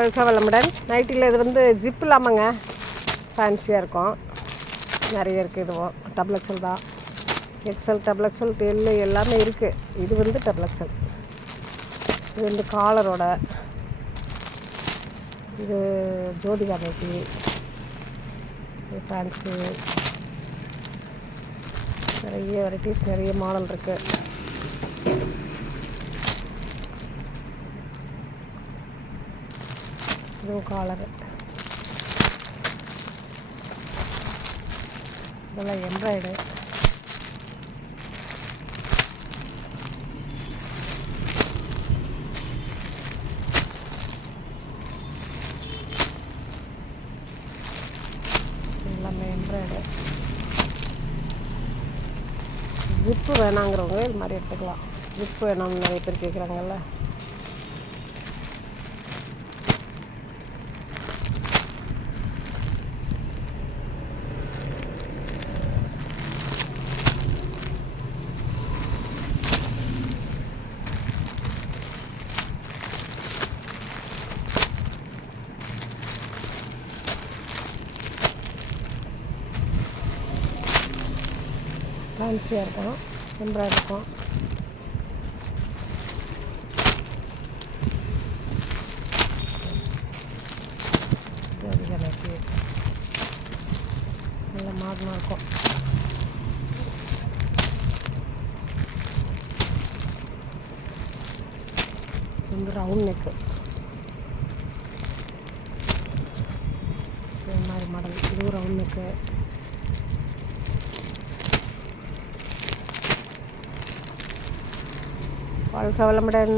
வாழ்க வளமுடன். நைட்டியில் இது வந்து ஜிப் இல்லாமங்க, ஃபேன்சியாக இருக்கும். நிறைய இருக்குது. இதுவும் டபுள் எக்ஸல் தான். எக்ஸல், டபுள் எக்ஸல், எல்லு எல்லாமே இருக்குது. இது வந்து டபுள் எக்ஸல். இது வந்து காலரோட. இது ஜோதிகா நைட்டி. இது ஃபேன்சி. நிறைய வெரைட்டிஸ், நிறைய மாடல் இருக்குது. இதுவும் காலரு. இதெல்லாம் எம்ப்ராய்டு. எல்லாமே எம்ப்ராய்டு. ஜிப்பு வேணாங்கிறவங்க இது மாதிரி எடுத்துக்கலாம். ஜிப்பு வேணாம்னு நிறைய பேர் கேட்குறாங்கல்ல. ஃபேன்சியாக இருக்கும், எம்ப்ராய்டு இருக்கும். ஜோதிகா நைட்டி நல்ல மாடலாக இருக்கும். வந்து ரவுண்ட் நெக்கு. இது மாதிரி மாடல். இதுவும் ரவுண்ட் நெக்கு. வாழ்க வளமுடன்.